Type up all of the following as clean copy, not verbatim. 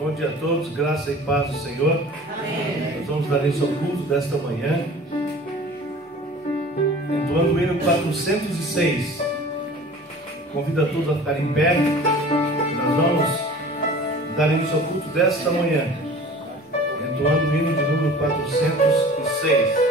Bom dia a todos, graça e paz do Senhor. Amém. Nós vamos dar início ao culto desta manhã, entoando o hino 406. Convido a todos a ficarem em pé. Nós vamos dar início ao culto desta manhã, entoando o hino de número 406.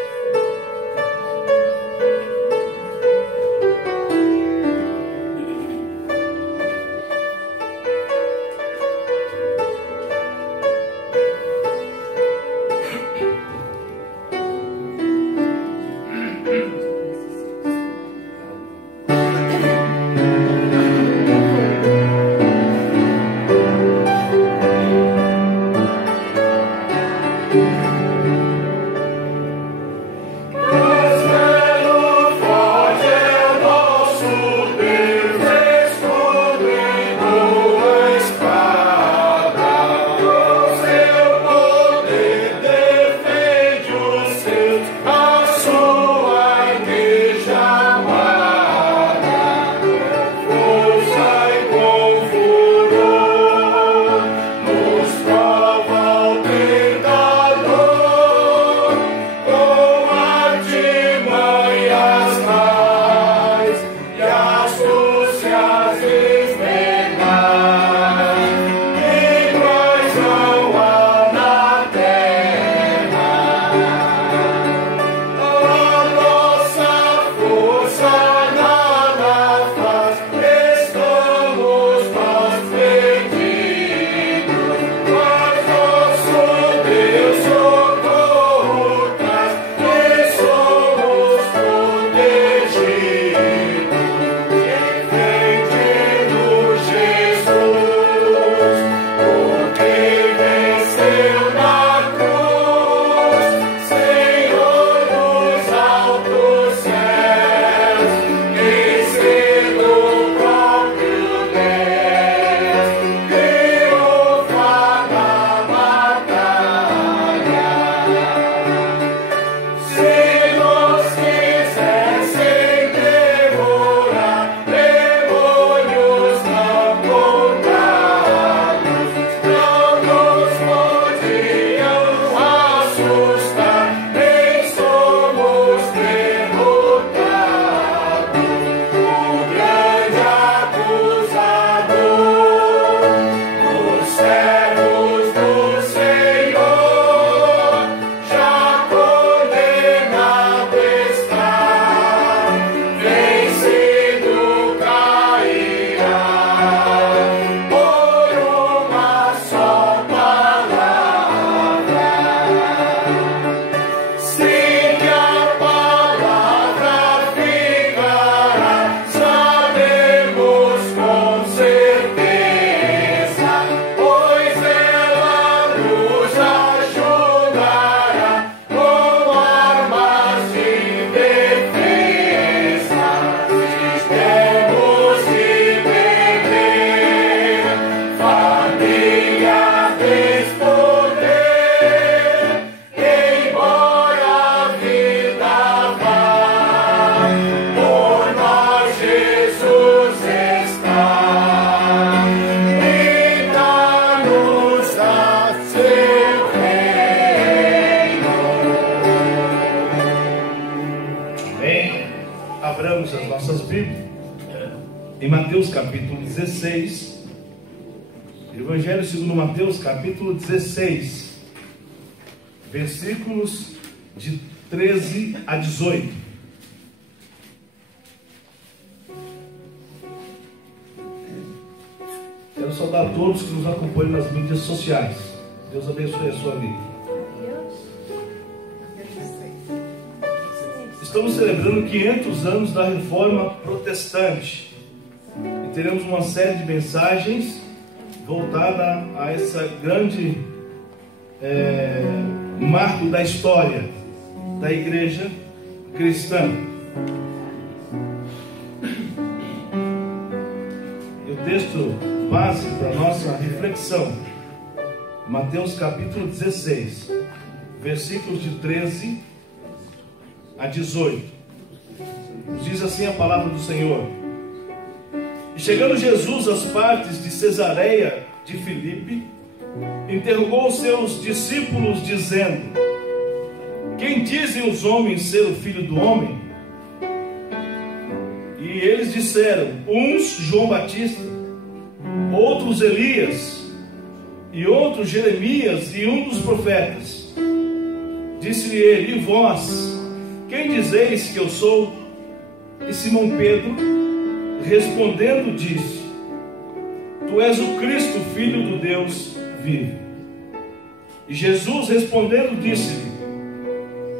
Evangelho segundo Mateus, capítulo 16, versículos de 13 a 18. Quero saudar a todos que nos acompanham nas mídias sociais. Deus abençoe a sua vida. Estamos celebrando 500 anos da Reforma Protestante e teremos uma série de mensagens voltada a essa grande marco da história da igreja cristã. E o texto base para a nossa reflexão, Mateus capítulo 16, versículos de 13 a 18. Diz assim a palavra do Senhor: E chegando Jesus às partes de Cesareia de Filipe, interrogou os seus discípulos, dizendo: quem dizem os homens ser o Filho do Homem? E eles disseram: uns João Batista, outros Elias, e outros Jeremias, e um dos profetas. Disse-lhe ele: e vós, quem dizeis que eu sou? E Simão Pedro, respondendo, disse: tu és o Cristo, Filho do Deus vivo. E Jesus, respondendo, disse-lhe: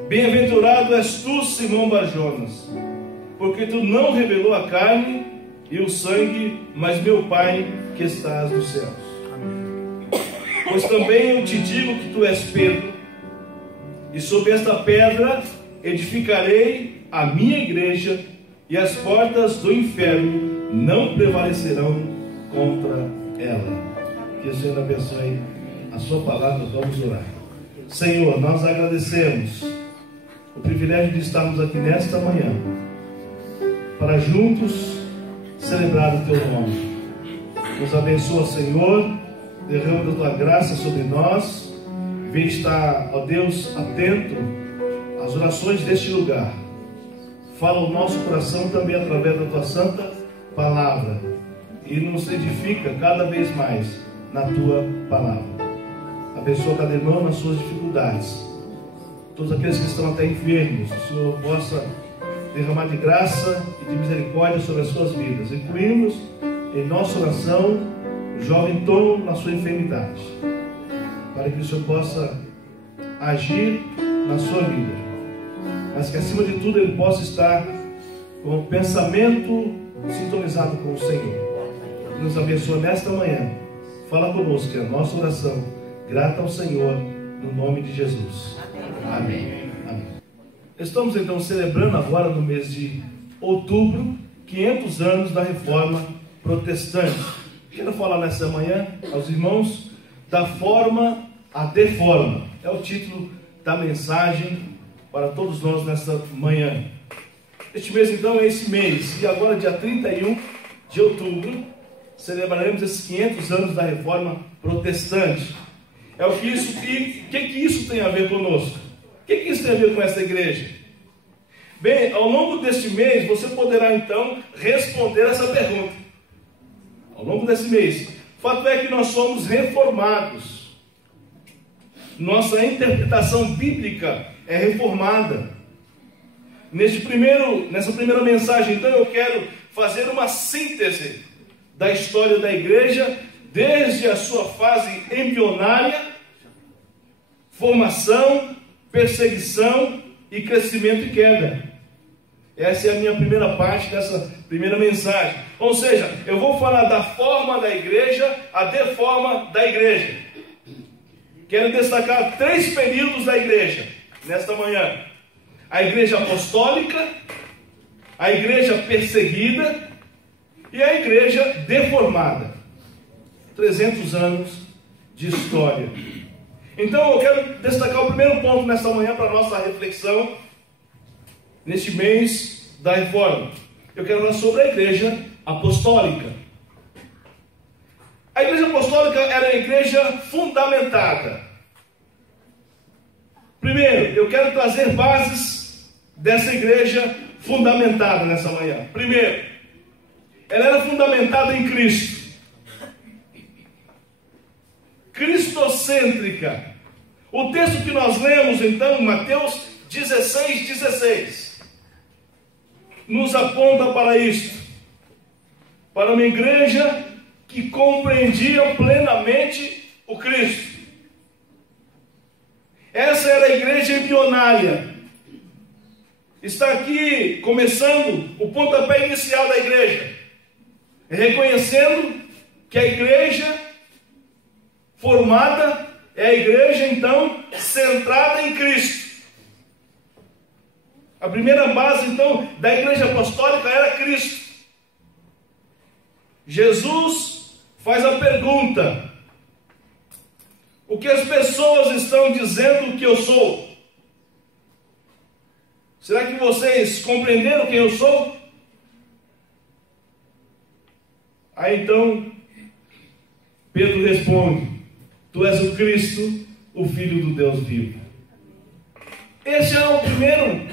bem-aventurado és tu, Simão Barjonas, porque tu não revelou a carne e o sangue, mas meu Pai que estás nos céus. Pois também eu te digo que tu és Pedro, e sobre esta pedra edificarei a minha igreja, e as portas do inferno não prevalecerão contra ela. Que o Senhor abençoe a sua palavra. Vamos orar. Senhor, nós agradecemos o privilégio de estarmos aqui nesta manhã, para juntos celebrar o teu nome. Nos abençoa, Senhor, derrama a tua graça sobre nós. Vem estar, ó Deus, atento às orações deste lugar. Fala o nosso coração também através da tua santa palavra, e nos edifica cada vez mais na tua palavra. Abençoa cada irmão nas suas dificuldades, todos aqueles que estão até enfermos. O Senhor possa derramar de graça e de misericórdia sobre as suas vidas. Incluímos em nossa oração o jovem Tom na sua enfermidade, para que o Senhor possa agir na sua vida, mas que acima de tudo ele possa estar com o pensamento sintonizado com o Senhor. Nos abençoa nesta manhã. Fala conosco, que é a nossa oração grata ao Senhor, no nome de Jesus. Amém. Amém. Estamos então celebrando agora no mês de outubro 500 anos da Reforma Protestante. Quero falar nessa manhã aos irmãos da forma à deforma. É o título da mensagem para todos nós nesta manhã. Este mês então é esse mês, e agora dia 31 de outubro celebraremos esses 500 anos da Reforma Protestante. É o que isso tem a ver conosco? O que isso tem a ver com essa igreja? Bem, ao longo deste mês você poderá então responder essa pergunta. Ao longo desse mês, o fato é que nós somos reformados. Nossa interpretação bíblica é reformada. Nessa primeira mensagem, então, eu quero fazer uma síntese da história da igreja, desde a sua fase embrionária, formação, perseguição e crescimento e queda. Essa é a minha primeira parte dessa primeira mensagem. Ou seja, eu vou falar da forma da igreja, a deforma da igreja. Quero destacar 3 períodos da igreja nesta manhã: a igreja apostólica, a igreja perseguida e a igreja deformada. 300 anos de história. Então eu quero destacar o primeiro ponto nesta manhã para a nossa reflexão neste mês da Reforma. Eu quero falar sobre a igreja apostólica. A igreja apostólica era a igreja fundamentada. Primeiro, eu quero trazer bases dessa igreja fundamentada nessa manhã. Primeiro, ela era fundamentada em Cristo. Cristocêntrica. O texto que nós lemos então, Mateus 16:16, nos aponta para isto. Para uma igreja que compreendia plenamente o Cristo. Essa era a igreja embrionária. Está aqui começando o pontapé inicial da igreja, reconhecendo que a igreja formada é a igreja então centrada em Cristo. A primeira base então da igreja apostólica era Cristo. Jesus faz a pergunta: o que as pessoas estão dizendo que eu sou? Será que vocês compreenderam quem eu sou? Aí então Pedro responde: Tu és o Cristo, o Filho do Deus vivo. Esse é o primeiro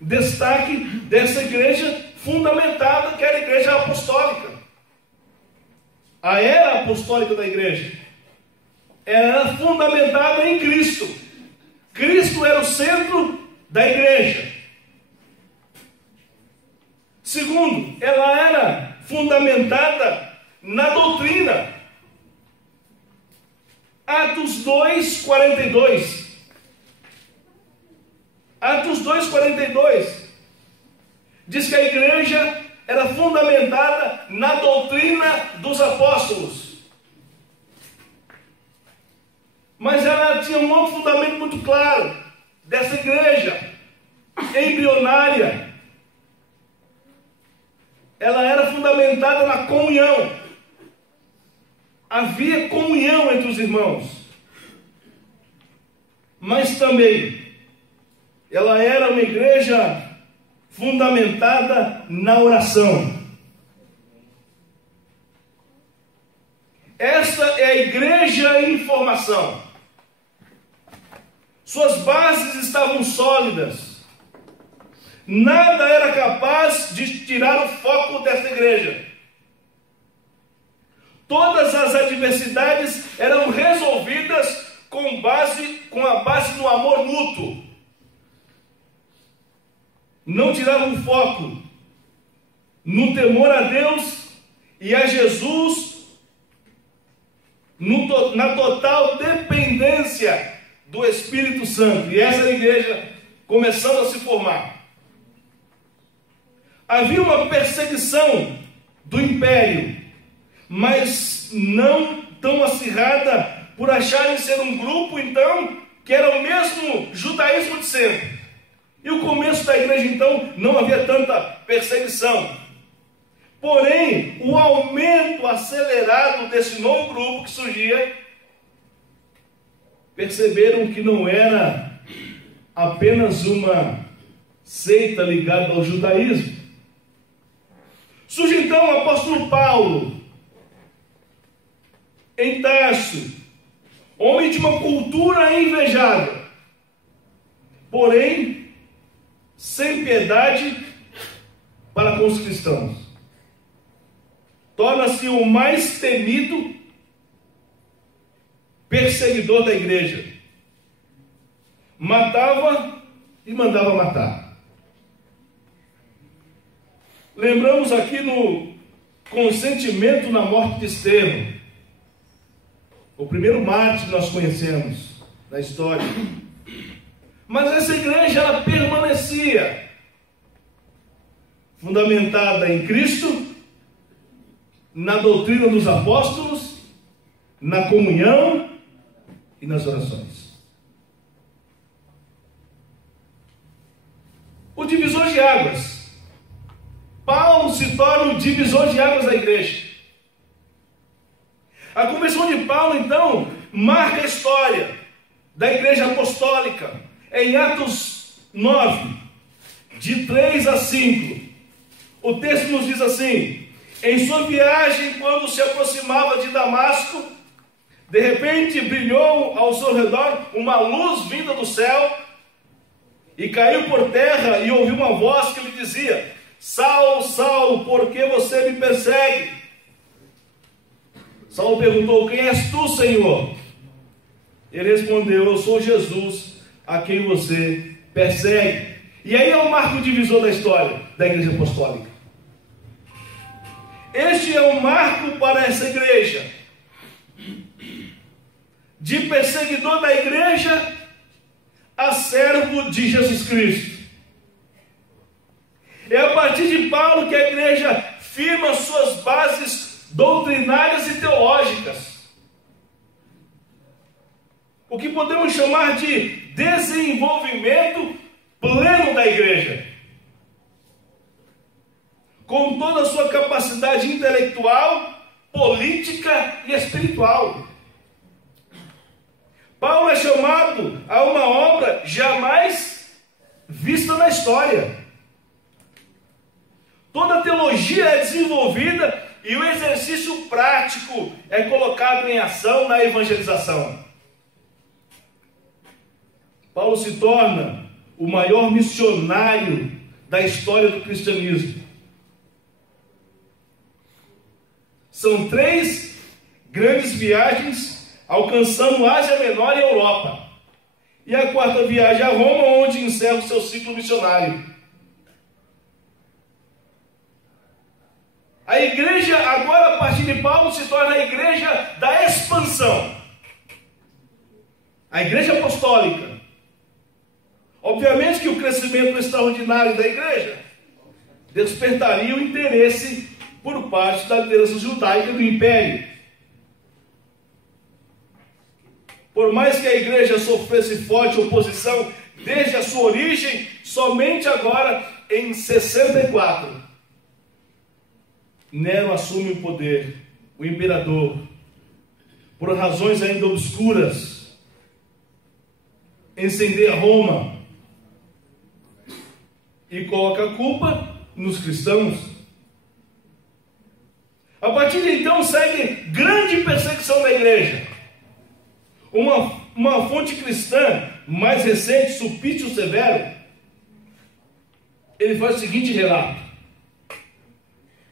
destaque dessa igreja fundamentada, que era a igreja apostólica. A era apostólica da igreja era fundamentada em Cristo. Cristo era o centro da igreja. Segundo, ela era fundamentada na doutrina. Atos 2:42. Atos 2:42 diz que a igreja era fundamentada na doutrina dos apóstolos. Mas ela tinha um outro fundamento muito claro dessa igreja embrionária. Ela era fundamentada na comunhão. Havia comunhão entre os irmãos. Mas também ela era uma igreja fundamentada na oração. Esta é a igreja em formação. Suas bases estavam sólidas. Nada era capaz de tirar o foco desta igreja. Todas as adversidades eram resolvidas com a base no amor mútuo. Não tiravam o foco no temor a Deus e a Jesus, na total dependência do Espírito Santo. E essa era a igreja começando a se formar. Havia uma perseguição do império, mas não tão acirrada por acharem ser um grupo, então, que era o mesmo judaísmo de sempre. E o começo da igreja, então, não havia tanta perseguição. Porém, o aumento acelerado desse novo grupo que surgia, perceberam que não era apenas uma seita ligada ao judaísmo. Surge então o apóstolo Paulo, em Tarso, homem de uma cultura invejável, porém sem piedade para com os cristãos. Torna-se o mais temido perseguidor da igreja. Matava e mandava matar. Lembramos aqui no consentimento na morte de Estevão, o primeiro mártir que nós conhecemos na história. Mas essa igreja, ela permanecia fundamentada em Cristo, na doutrina dos apóstolos, na comunhão e nas orações. O divisor de águas. Paulo se torna o divisor de águas da igreja. A conversão de Paulo, então, marca a história da igreja apostólica. Em Atos 9, de 3 a 5, o texto nos diz assim: em sua viagem, quando se aproximava de Damasco, de repente brilhou ao seu redor uma luz vinda do céu, e caiu por terra, e ouviu uma voz que lhe dizia: Saulo, Saulo, por que você me persegue? Saulo perguntou: quem és tu, Senhor? Ele respondeu: eu sou Jesus, a quem você persegue. E aí é o marco divisor da história da igreja apostólica. Este é um marco para essa igreja, de perseguidor da igreja a servo de Jesus Cristo. É a partir de Paulo que a igreja firma suas bases doutrinárias e teológicas. O que podemos chamar de desenvolvimento pleno da igreja. Com toda a sua capacidade intelectual, política e espiritual. Paulo é chamado a uma obra jamais vista na história. Toda a teologia é desenvolvida e o exercício prático é colocado em ação na evangelização. Paulo se torna o maior missionário da história do cristianismo. São 3 grandes viagens, alcançando Ásia Menor e Europa. E a 4ª viagem a Roma, onde encerra o seu ciclo missionário. A igreja, agora a partir de Paulo, se torna a igreja da expansão. A igreja apostólica. Obviamente que o crescimento extraordinário da igreja despertaria o interesse por parte da liderança judaica do império. Por mais que a igreja sofresse forte oposição desde a sua origem, somente agora, em 64, Nero assume o poder, o imperador, por razões ainda obscuras, incendeia Roma e coloca a culpa nos cristãos. A partir de então segue grande perseguição da igreja. Uma fonte cristã mais recente, Sulpício Severo, ele faz o seguinte relato: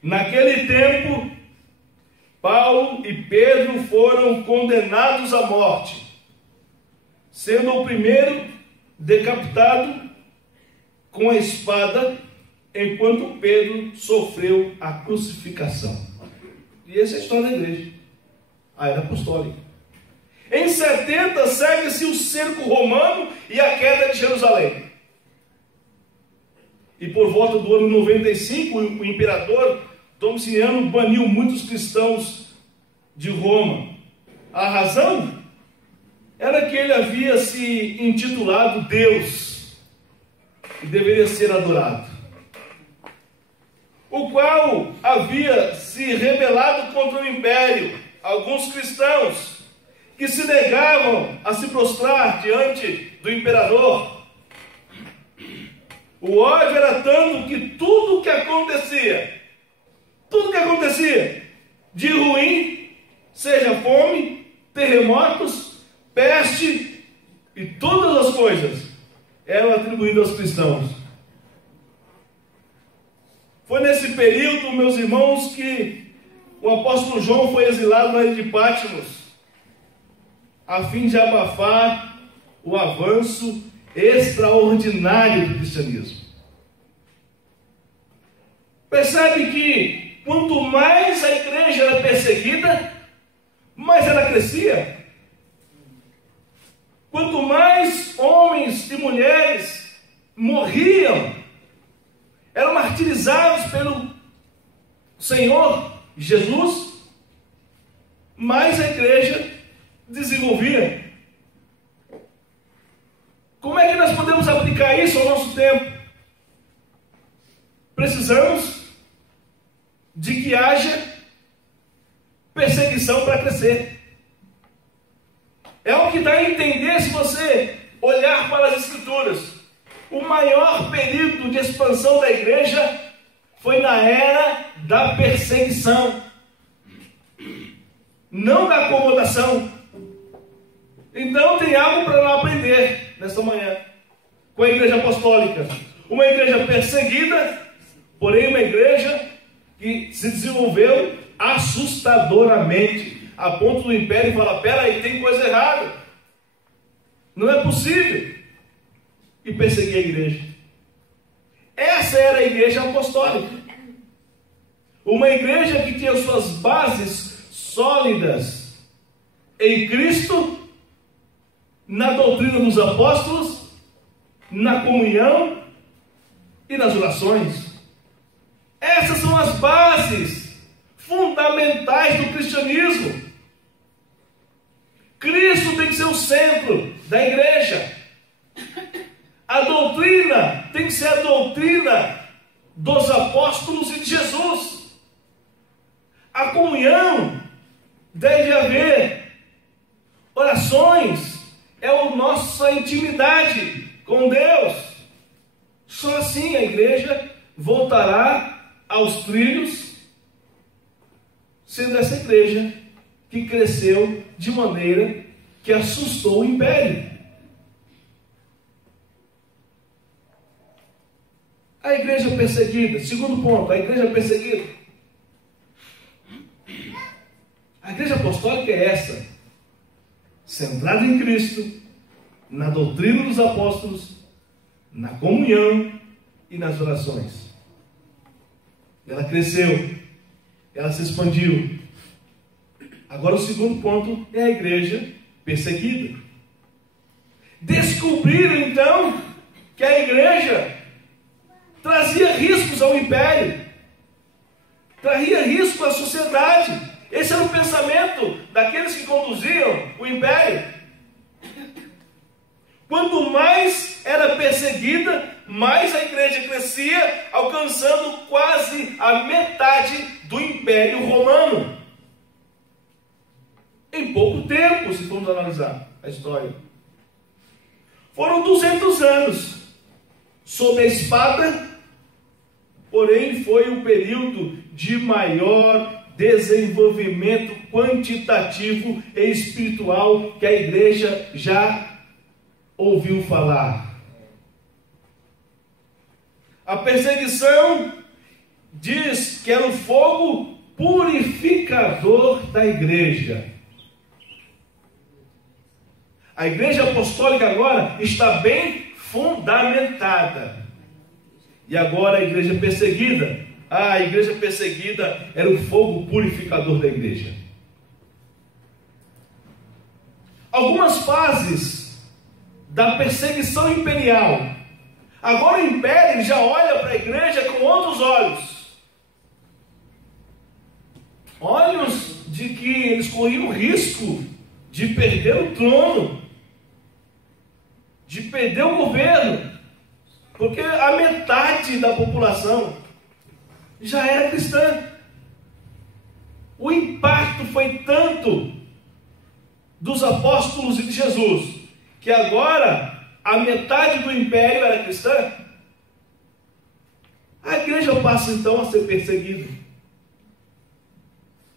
naquele tempo, Paulo e Pedro foram condenados à morte, sendo o primeiro decapitado com a espada, enquanto Pedro sofreu a crucificação. E essa é a história da igreja, a era apostólica. Em 70 segue-se o cerco romano e a queda de Jerusalém. E por volta do ano 95, o imperador Domiciano baniu muitos cristãos de Roma. A razão era que ele havia se intitulado Deus e deveria ser adorado, o qual havia se rebelado contra o império. Alguns cristãos que se negavam a se prostrar diante do imperador. O ódio era tanto que tudo que acontecia de ruim, seja fome, terremotos, peste e todas as coisas, eram atribuídas aos cristãos. Foi nesse período, meus irmãos, que o apóstolo João foi exilado na ilha de Patmos, a fim de abafar o avanço extraordinário do cristianismo. Percebe que quanto mais a igreja era perseguida, mais ela crescia. Quanto mais homens e mulheres morriam, eram martirizados pelo Senhor Jesus, mais a igreja desenvolvia. Como é que nós podemos aplicar isso ao nosso tempo? Precisamos de que haja perseguição para crescer. É o que dá a entender se você olhar para as Escrituras. O maior período de expansão da igreja foi na era da perseguição, não da acomodação. Então tem algo para nós aprender nesta manhã com a igreja apostólica. Uma igreja perseguida, porém uma igreja que se desenvolveu assustadoramente, a ponto do império falar: peraí, tem coisa errada, não é possível, e perseguir a igreja. Essa era a igreja apostólica, uma igreja que tinha suas bases sólidas em Cristo, na doutrina dos apóstolos, na comunhão e nas orações. Essas são as bases fundamentais do cristianismo. Cristo tem que ser o centro da igreja. A doutrina tem que ser a doutrina dos apóstolos e de Jesus. A comunhão deve haver. Orações é a nossa intimidade com Deus. Só assim a igreja voltará aos trilhos sendo essa igreja que cresceu de maneira que assustou o império. A igreja perseguida, segundo ponto, a igreja perseguida. A igreja apostólica é essa, centrada em Cristo, na doutrina dos apóstolos, na comunhão e nas orações. Ela cresceu, ela se expandiu. Agora o segundo ponto é a igreja perseguida. Descobriram então que a igreja trazia riscos ao império, trazia risco à sociedade. Esse era o pensamento daqueles que conduziam o império. Quanto mais era perseguida, mais a igreja crescia, alcançando quase a metade do Império Romano. Em pouco tempo, se formos analisar a história. Foram 200 anos sob a espada, porém foi o período de maior desenvolvimento quantitativo e espiritual que a igreja já ouviu falar. A perseguição diz que era o fogo purificador da igreja. A igreja apostólica agora está bem fundamentada. E agora a igreja perseguida. A igreja perseguida era o fogo purificador da igreja. Algumas fases da perseguição imperial. Agora o império já olha para a igreja com outros olhos. Olhos de que eles corriam o risco de perder o trono, de perder o governo, porque a metade da população já era cristã. O impacto foi tanto dos apóstolos e de Jesus, que agora a metade do império era cristã. A igreja passa então a ser perseguida.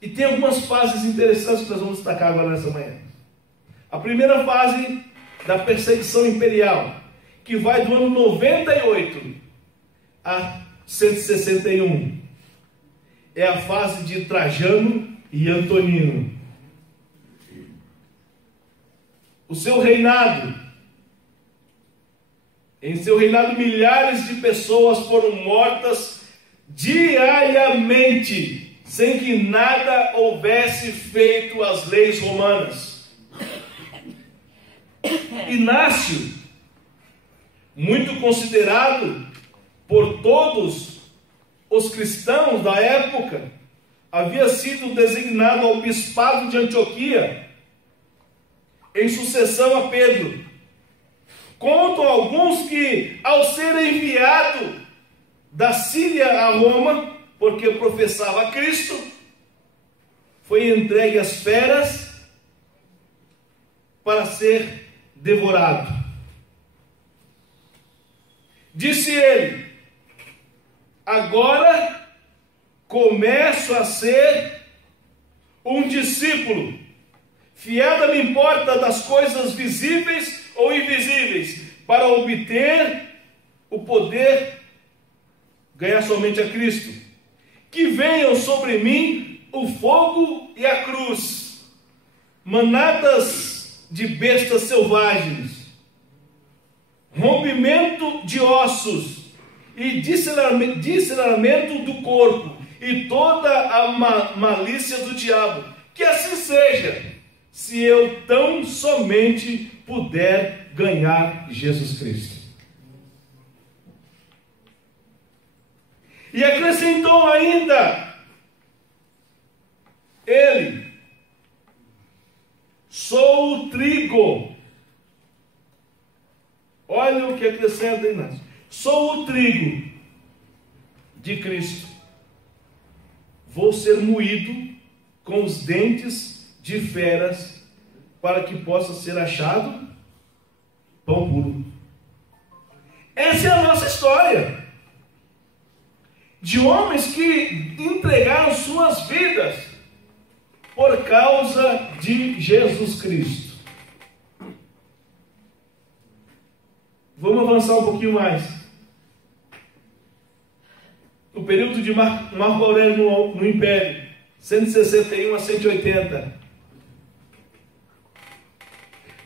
E tem algumas fases interessantes que nós vamos destacar agora nessa manhã. A primeira fase da perseguição imperial, que vai do ano 98 a 161, é a fase de Trajano e Antonino. O seu reinado, em seu reinado milhares de pessoas foram mortas diariamente, sem que nada houvesse feito as leis romanas. Inácio, muito considerado por todos os cristãos da época, havia sido designado ao bispado de Antioquia, em sucessão a Pedro. Contam alguns que, ao ser enviado da Síria a Roma, porque professava Cristo, foi entregue às feras para ser devorado. Disse ele: agora começo a ser um discípulo. Fiada me importa das coisas visíveis ou invisíveis, para obter o poder, ganhar somente a Cristo. Que venham sobre mim o fogo e a cruz, manadas de bestas selvagens, rompimento de ossos e dilaceramento do corpo, e toda a malícia do diabo. Que assim seja, se eu tão somente puder ganhar Jesus Cristo. E acrescentou ainda ele: sou o trigo. Olha o que acrescenta Inácio: sou o trigo de Cristo. Vou ser moído com os dentes de feras, para que possa ser achado pão puro. Essa é a nossa história, de homens que entregaram suas vidas causa de Jesus Cristo. Vamos avançar um pouquinho mais. No período de Marco Aurélio no Império, 161 a 180.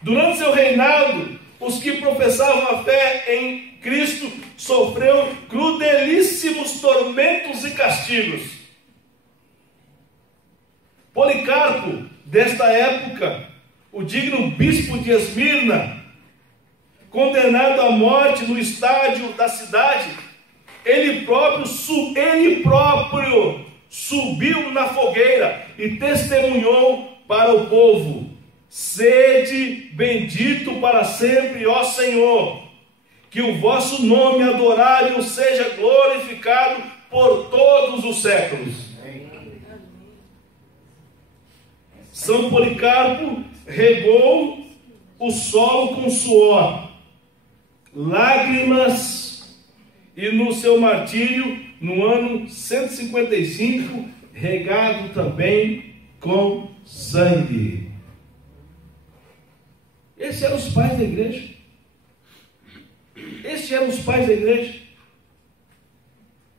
Durante seu reinado, os que professavam a fé em Cristo sofreram crudelíssimos tormentos e castigos. Policarpo, desta época, o digno bispo de Esmirna, condenado à morte no estádio da cidade, ele próprio subiu na fogueira e testemunhou para o povo: sede bendito para sempre, ó Senhor, que o vosso nome adorável seja glorificado por todos os séculos. São Policarpo regou o solo com suor, lágrimas, e no seu martírio, no ano 155, regado também com sangue. Esses eram os pais da igreja. Esses eram os pais da igreja,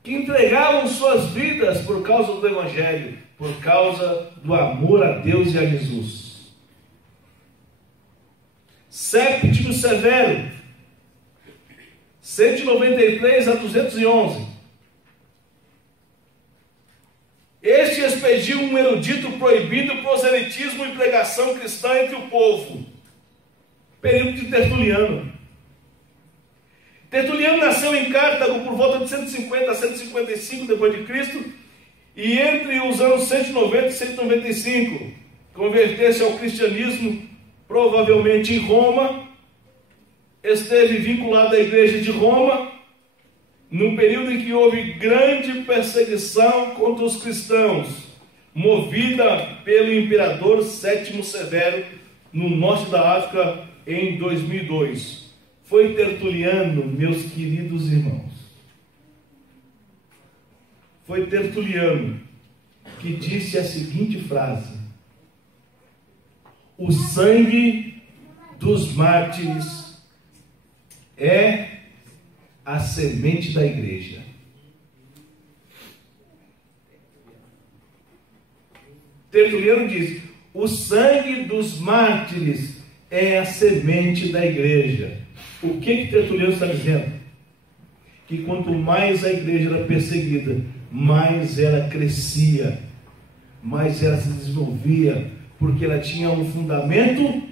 que entregavam suas vidas por causa do Evangelho, por causa do amor a Deus e a Jesus. Séptimo Severo, 193 a 211. Este expediu um erudito proibindo proselitismo e pregação cristã entre o povo. Período de Tertuliano. Tertuliano nasceu em Cartago por volta de 150 a 155 depois de Cristo, e entre os anos 190 e 195 converteu-se ao cristianismo, provavelmente em Roma. Esteve vinculado à igreja de Roma num período em que houve grande perseguição contra os cristãos, movida pelo imperador Sétimo Severo no norte da África em 2002. Foi Tertuliano, meus queridos irmãos, foi Tertuliano que disse a seguinte frase: o sangue dos mártires é a semente da igreja. Tertuliano diz: o sangue dos mártires é a semente da igreja. O que Tertuliano está dizendo? Que quanto mais a igreja era perseguida, mais ela crescia, mais ela se desenvolvia, porque ela tinha um fundamento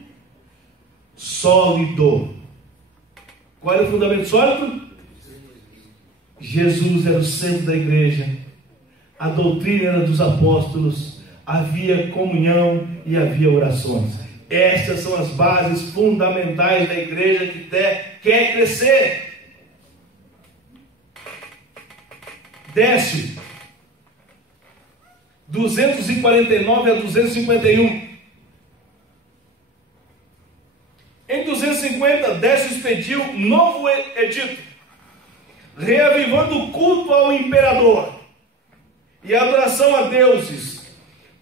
sólido. Qual era o fundamento sólido? Jesus era o centro da igreja, a doutrina era dos apóstolos, havia comunhão e havia orações. Essas são as bases fundamentais da igreja que quer crescer. Décio, 249 a 251. Em 250, Décio expediu novo edito, reavivando o culto ao imperador e a adoração a deuses.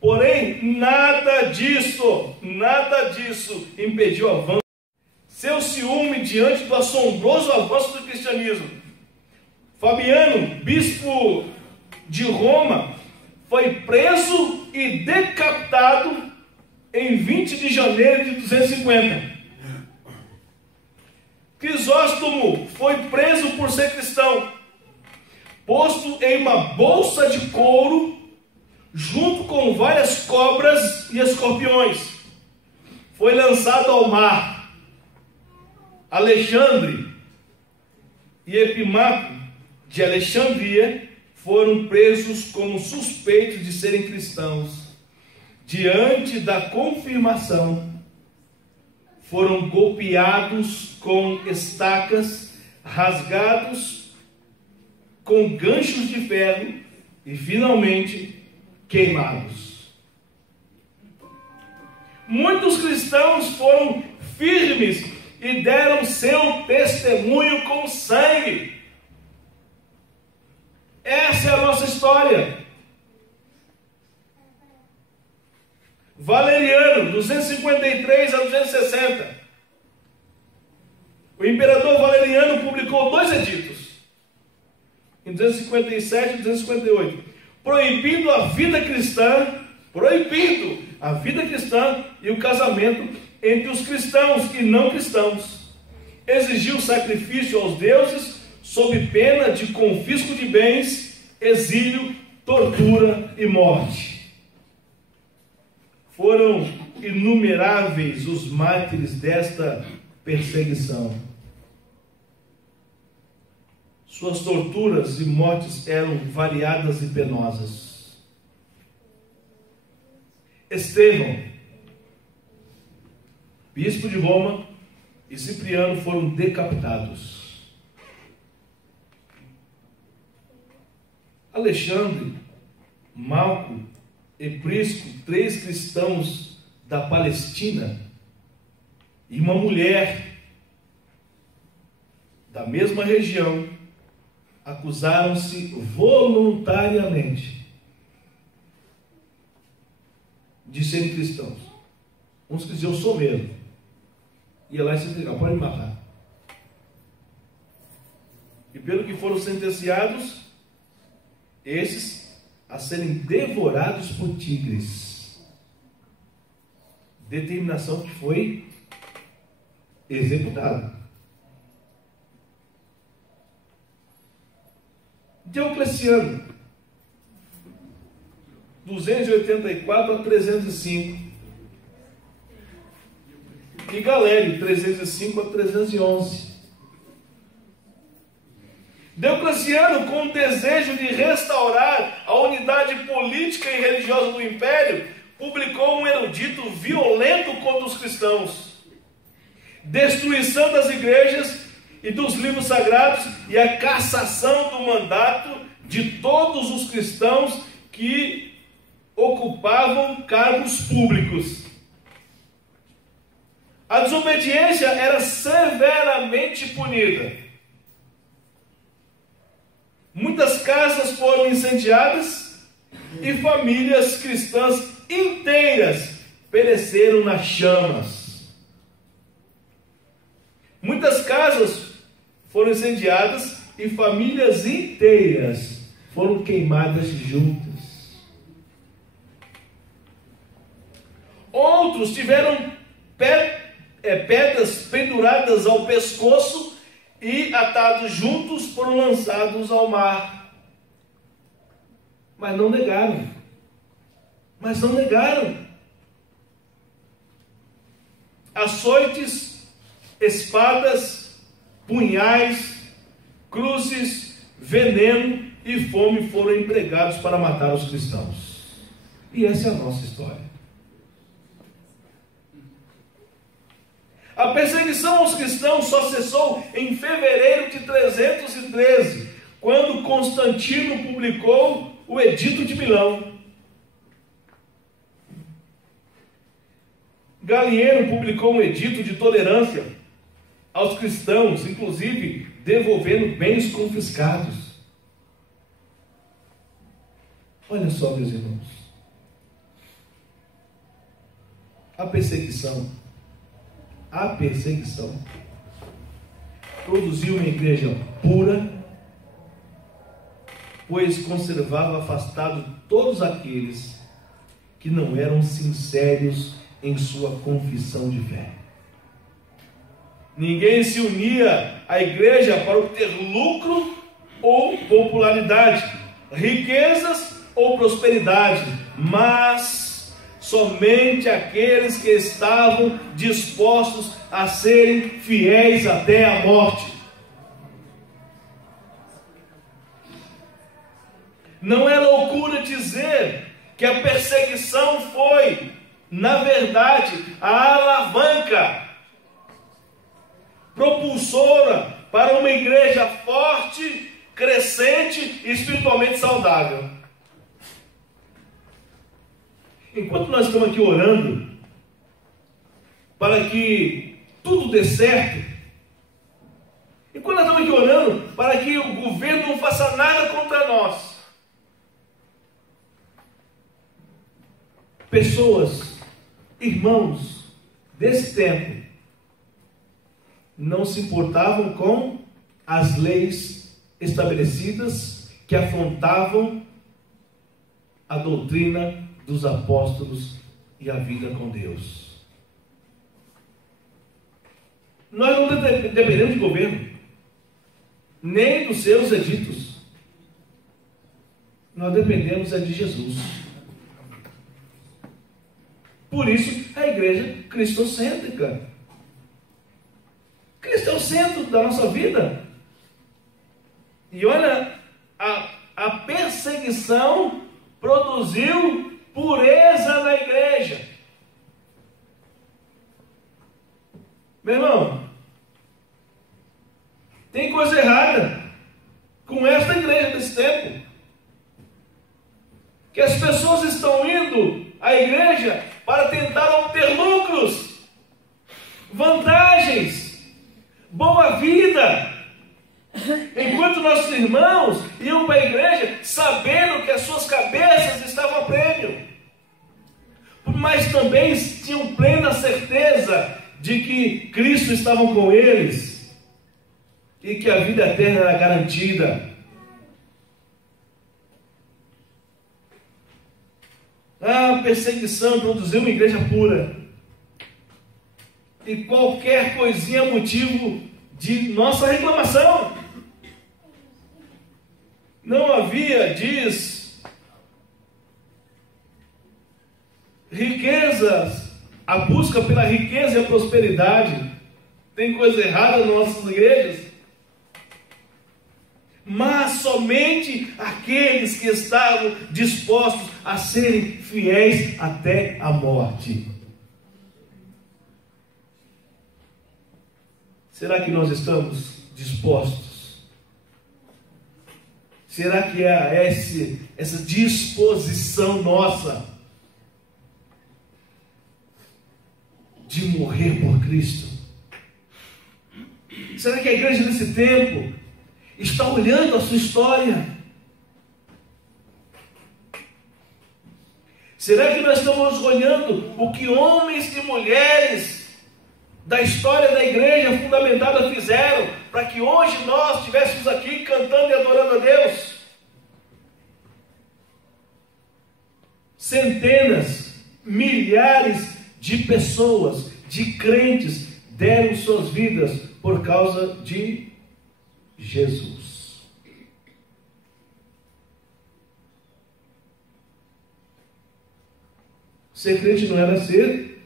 Porém, nada disso impediu o avanço. Seu ciúme diante do assombroso avanço do cristianismo. Fabiano, bispo de Roma, foi preso e decapitado em 20 de janeiro de 250. Crisóstomo foi preso por ser cristão, posto em uma bolsa de couro, junto com várias cobras e escorpiões. Foi lançado ao mar. Alexandre e Epimaco de Alexandria foram presos como suspeitos de serem cristãos. Diante da confirmação, foram golpeados com estacas, rasgados com ganchos de ferro e finalmente queimados. Muitos cristãos foram firmes e deram seu testemunho com sangue. Essa é a nossa história. Valeriano, 253 a 260. O imperador Valeriano publicou 2 editos, em 257 e 258, proibindo a vida cristã e o casamento entre os cristãos e não cristãos. Exigiu sacrifício aos deuses sob pena de confisco de bens, exílio, tortura e morte. Foram inumeráveis os mártires desta perseguição. Suas torturas e mortes eram variadas e penosas. Estevão, bispo de Roma, e Cipriano foram decapitados. Alexandre, Malco e Prisco, 3 cristãos da Palestina, e uma mulher da mesma região, acusaram-se voluntariamente de serem cristãos. Uns que diziam: eu sou mesmo. Ia lá e se entregar: pode me matar. E pelo que foram sentenciados, esses a serem devorados por tigres. Determinação que foi executada. Diocleciano, 284 a 305. E Galério, 305 a 311. Diocleciano, com o desejo de restaurar a unidade política e religiosa do império, publicou um edito violento contra os cristãos. Destruição das igrejas e dos livros sagrados e a cassação do mandato de todos os cristãos que ocupavam cargos públicos. A desobediência era severamente punida. Muitas casas foram incendiadas e famílias cristãs inteiras pereceram nas chamas. Muitas casas foram incendiadas e famílias inteiras foram queimadas juntas. Outros tiveram pedras penduradas ao pescoço e atados juntos foram lançados ao mar. Mas não negaram. Açoites, espadas, punhais, cruzes, veneno e fome foram empregados para matar os cristãos. E essa é a nossa história. A perseguição aos cristãos só cessou em fevereiro de 313, quando Constantino publicou o Edito de Milão. Galeno publicou um edito de tolerância aos cristãos, inclusive devolvendo bens confiscados. Olha só, meus irmãos, a perseguição produziu uma igreja pura, pois conservava afastado todos aqueles que não eram sinceros em sua confissão de fé. Ninguém se unia à igreja para obter lucro ou popularidade, riquezas ou prosperidade, mas somente aqueles que estavam dispostos a serem fiéis até a morte. Não é loucura dizer que a perseguição foi, na verdade, a alavanca propulsora para uma igreja forte, crescente e espiritualmente saudável. Enquanto nós estamos aqui orando para que tudo dê certo, enquanto nós estamos aqui orando para que o governo não faça nada contra nós, pessoas irmãos desse tempo não se importavam com as leis estabelecidas que afrontavam a doutrina dos apóstolos e a vida com Deus. Nós não dependemos de governo, nem dos seus editos. Nós dependemos de Jesus. Por isso, a igreja cristocêntrica. Cristo é o centro da nossa vida. E olha, a perseguição produziu pureza na igreja. Meu irmão, tem coisa errada com esta igreja desse tempo. Que as pessoas estão indo à igreja para tentar obter lucros, vantagens, boa vida, enquanto nossos irmãos iam para a igreja sabendo que as suas cabeças estavam a prêmio, mas também tinham plena certeza de que Cristo estava com eles e que a vida eterna era garantida. A perseguição produziu uma igreja pura. E qualquer coisinha é motivo de nossa reclamação. Não havia, diz, riquezas, a busca pela riqueza e a prosperidade. Tem coisa errada nas nossas igrejas? Mas somente aqueles que estavam dispostos a serem fiéis até a morte. Será que nós estamos dispostos? Será que é essa disposição nossa de morrer por Cristo? Será que a igreja nesse tempo está olhando a sua história? Será que nós estamos olhando o que homens e mulheres da história da igreja fundamentada fizeram para que hoje nós estivéssemos aqui cantando e adorando a Deus? Centenas, milhares de pessoas, de crentes, deram suas vidas por causa de Jesus. Ser crente não era ser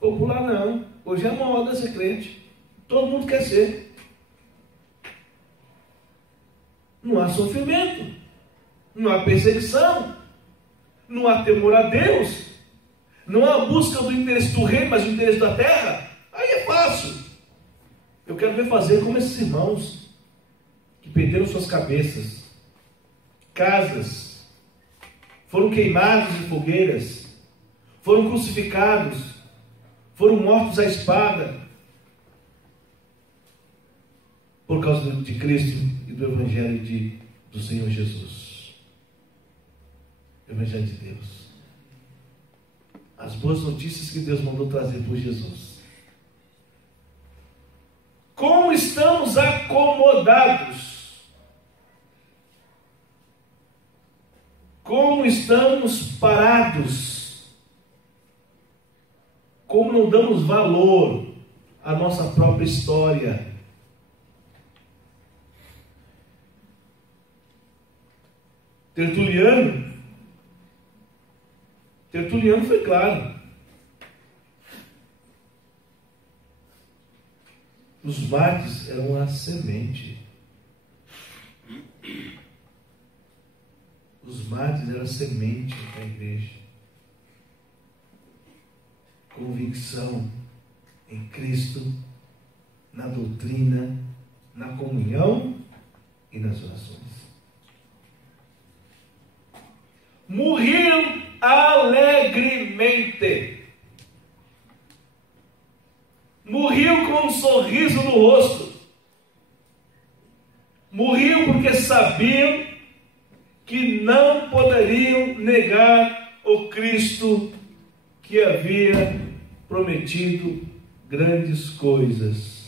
popular, não. Hoje é moda ser crente. Todo mundo quer ser. Não há sofrimento, não há perseguição, não há temor a Deus, não há busca do interesse do reino, mas do interesse da terra. Aí é fácil. Eu quero ver fazer como esses irmãos que perderam suas cabeças, casas, foram queimados em fogueiras, foram crucificados, foram mortos à espada, por causa de Cristo e do Evangelho do Senhor Jesus. O Evangelho de Deus. As boas notícias que Deus mandou trazer por Jesus. Como estamos acomodados? Como estamos parados? Como não damos valor à nossa própria história? Tertuliano foi claro. Os mártires eram a semente. Os mártires eram a semente da igreja. Convicção em Cristo, na doutrina, na comunhão e nas orações. Morriam alegremente. Morriam com um sorriso no rosto. Morriam porque sabiam que não poderiam negar o o Cristo que havia prometido grandes coisas,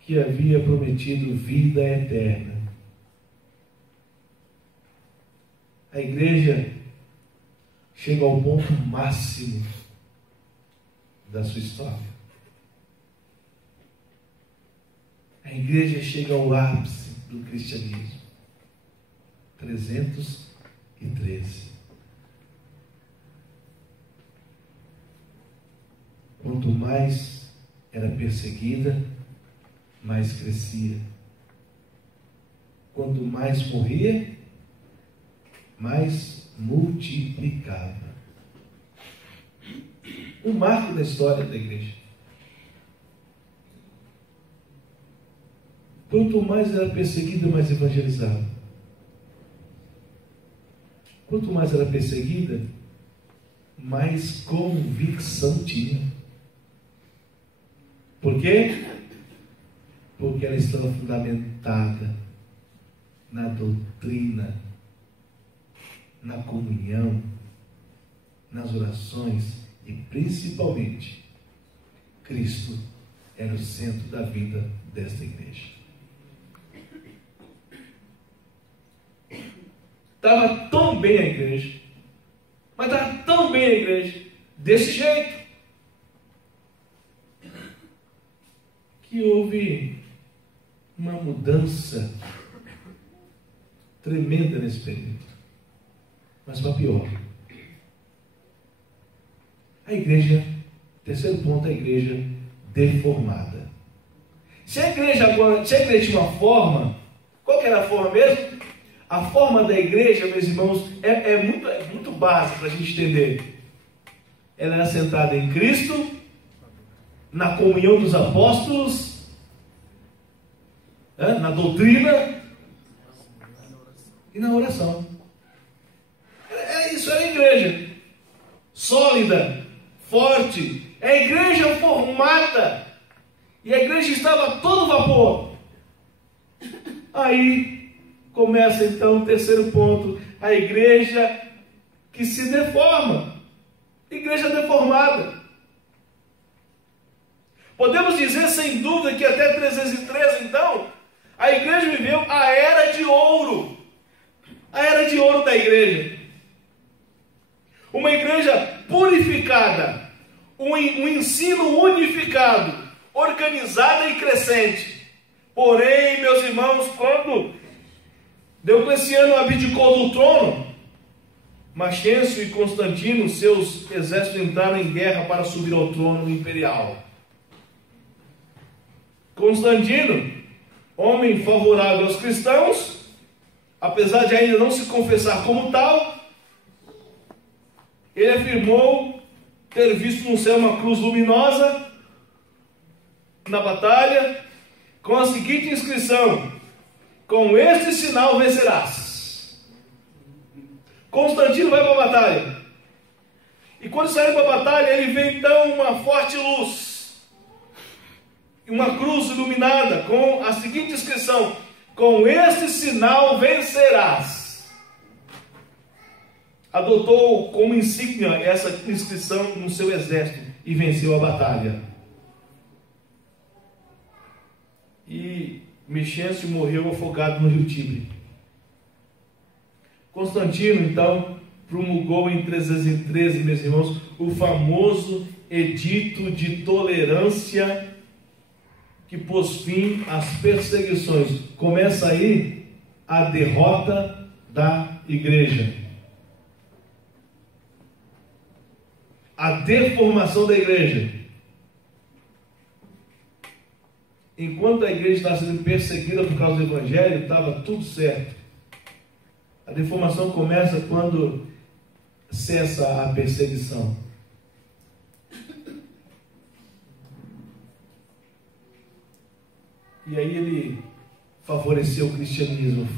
que havia prometido vida eterna. A igreja chega ao ponto máximo da sua história. A igreja chega ao ápice do cristianismo. 313. Quanto mais era perseguida, mais crescia. Quanto mais morria, mais multiplicava. Um marco da história da igreja. Quanto mais era perseguida, mais evangelizava. Quanto mais era perseguida, mais convicção tinha. Por quê? Porque ela estava fundamentada na doutrina, na comunhão, nas orações e principalmente Cristo era o centro da vida desta igreja. Estava tão bem a igreja, mas estava tão bem a igreja, desse jeito, que houve uma mudança tremenda nesse período. Mas para pior. A igreja, terceiro ponto, a igreja deformada. Se a igreja tinha uma forma, qual que era a forma mesmo? A forma da igreja, meus irmãos, é muito básica para a gente entender. Ela era centrada em Cristo, na comunhão dos apóstolos, na doutrina e na oração. Isso era a igreja. Sólida, forte. É a igreja formada. E a igreja estava a todo vapor. Aí começa então o terceiro ponto. A igreja que se deforma. Igreja deformada. Podemos dizer sem dúvida que até 313 então, a igreja viveu a era de ouro. A era de ouro da igreja. Uma igreja purificada. Um ensino unificado. Organizada e crescente. Porém, meus irmãos, quando Diocleciano abdicou do trono, Maxêncio e Constantino, seus exércitos entraram em guerra para subir ao trono imperial. Constantino, homem favorável aos cristãos, apesar de ainda não se confessar como tal, ele afirmou ter visto no céu uma cruz luminosa na batalha, com a seguinte inscrição: com este sinal vencerás. Constantino vai para a batalha. E quando sai para a batalha, ele vê então uma forte luz. Uma cruz iluminada com a seguinte inscrição: com este sinal vencerás. Adotou como insígnia essa inscrição no seu exército e venceu a batalha. E Maxêncio morreu afogado no rio Tibre. Constantino, então, promulgou em 313, meus irmãos, o famoso Edito de Tolerância, que pôs fim às perseguições. Começa aí a derrota da igreja. A deformação da igreja. Enquanto a igreja estava sendo perseguida por causa do evangelho, estava tudo certo. A deformação começa quando cessa a perseguição. E aí ele favoreceu o cristianismo,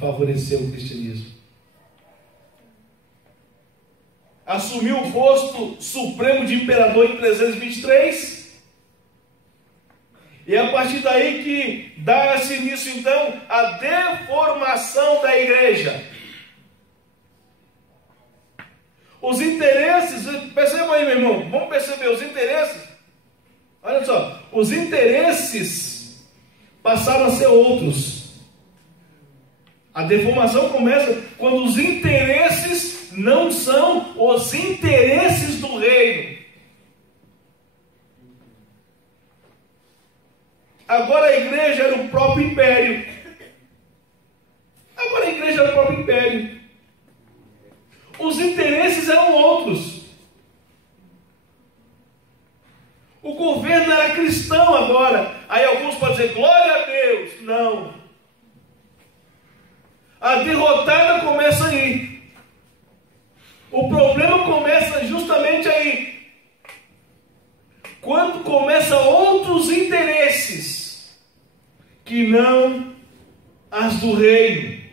Assumiu o posto supremo de imperador em 323. E é a partir daí que dá-se início então a deformação da igreja. os interesses, perceba aí, meu irmão, vamos perceber os interesses. Olha só, os interesses passaram a ser outros. A deformação começa quando os interesses não são os interesses do reino. Agora a igreja era o próprio império. Os interesses eram outros. O governo era cristão agora. Aí alguns podem dizer, glória a Deus. Não. A derrotada começa aí. O problema começa justamente aí. Quando começam outros interesses que não as do reino.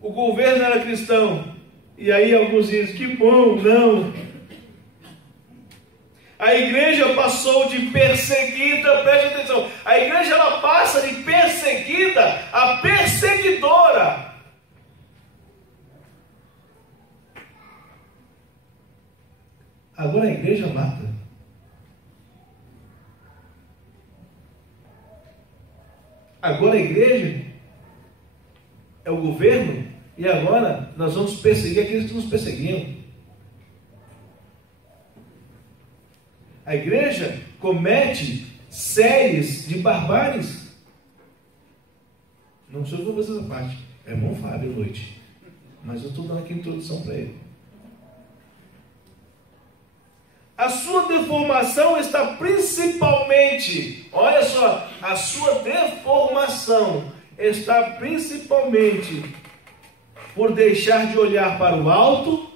O governo era cristão. E aí alguns dizem, que bom, não. A igreja passou de perseguida, preste atenção. A igreja ela passa de perseguida a perseguidora. Agora a igreja mata. Agora a igreja é o governo. E agora nós vamos perseguir aqueles que nos perseguiam. A igreja comete séries de barbáries. Não sei o que eu vou fazer essa parte. É bom Fábio à noite. Mas eu estou dando aqui a introdução para ele. A sua deformação está principalmente, olha só, a sua deformação está principalmente por deixar de olhar para o alto,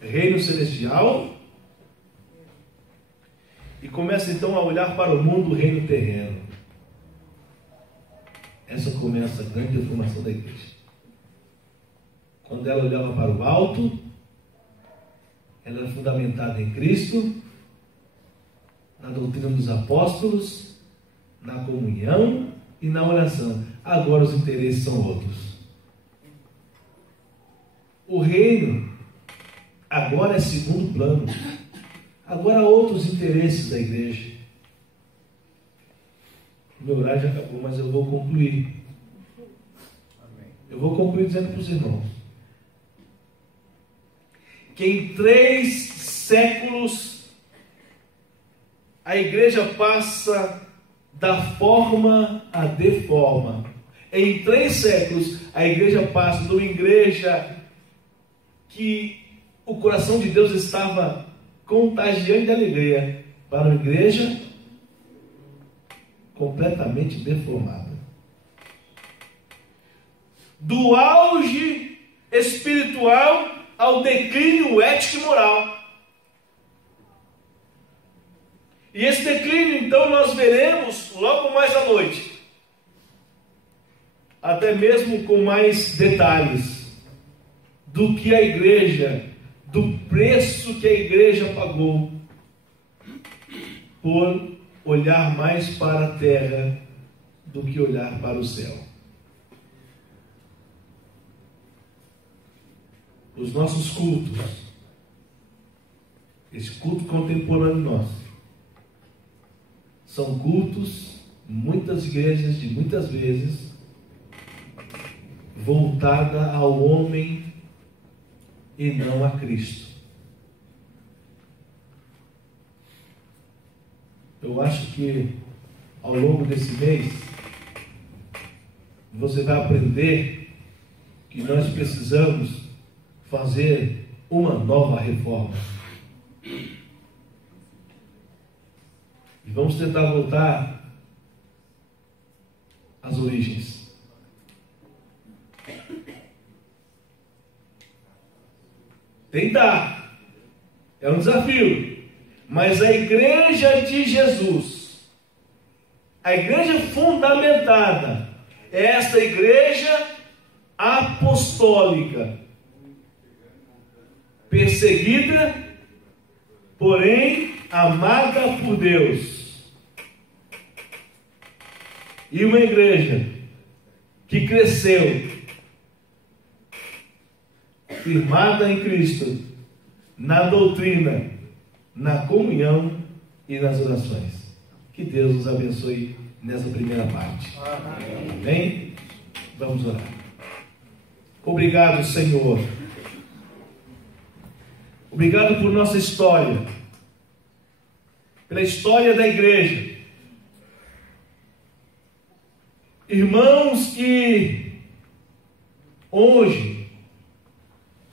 reino celestial, e começa então a olhar para o mundo, reino terreno. Essa começa a grande deformação da igreja. Quando ela olhava para o alto, ela era fundamentada em Cristo, na doutrina dos apóstolos, na comunhão e na oração. Agora os interesses são outros. O reino agora é segundo plano. Agora há outros interesses da igreja. O meu horário já acabou, mas eu vou concluir. Eu vou concluir dizendo para os irmãos que em 3 séculos a igreja passa da forma à deforma. Em 3 séculos a igreja passa de uma igreja que o coração de Deus estava contagiando de alegria para uma igreja completamente deformada. Do auge espiritual ao declínio ético e moral. E esse declínio, então, nós veremos logo mais à noite. Até mesmo com mais detalhes do que a igreja, do preço que a igreja pagou por olhar mais para a terra do que olhar para o céu. Os nossos cultos, esse culto contemporâneo nosso, são cultos, muitas igrejas, de muitas vezes, voltada ao homem e não a Cristo. Eu acho que ao longo desse mês você vai aprender que nós precisamos fazer uma nova reforma. E vamos tentar voltar às origens. Tentar. É um desafio. Mas a igreja de Jesus, a igreja fundamentada, é esta igreja apostólica, perseguida, porém amada por Deus. E uma igreja que cresceu firmada em Cristo, na doutrina, na comunhão e nas orações. Que Deus nos abençoe nessa primeira parte. Amém? Vamos orar. Obrigado, Senhor. Obrigado por nossa história, pela história da igreja. Irmãos que hoje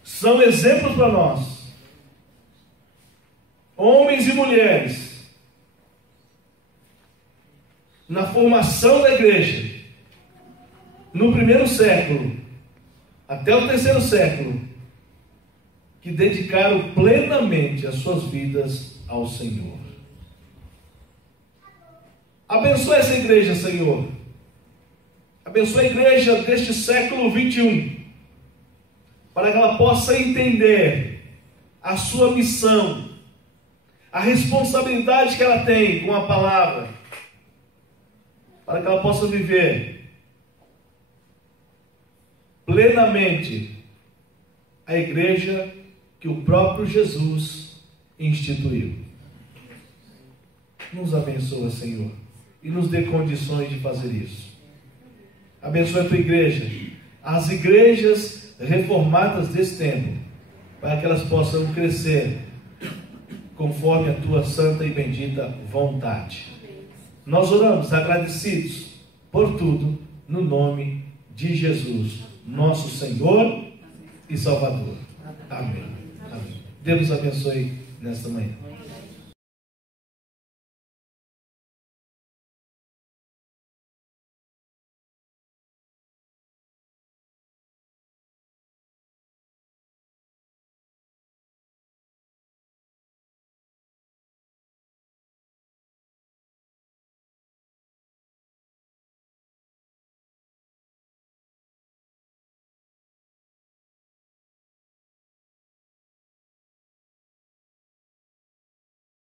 são exemplos para nós, homens e mulheres, na formação da igreja, no primeiro século, até o terceiro século, que dedicaram plenamente as suas vidas ao Senhor. Abençoa essa igreja, Senhor. Abençoa a igreja deste século 21, para que ela possa entender a sua missão, a responsabilidade que ela tem com a palavra, para que ela possa viver plenamente a igreja que o próprio Jesus instituiu. Nos abençoa, Senhor, e nos dê condições de fazer isso. Abençoa a tua igreja, as igrejas reformadas desse tempo, para que elas possam crescer conforme a tua santa e bendita vontade. Nós oramos agradecidos por tudo, no nome de Jesus, nosso Senhor e Salvador. Amém. Amém. Deus nos abençoe nesta manhã.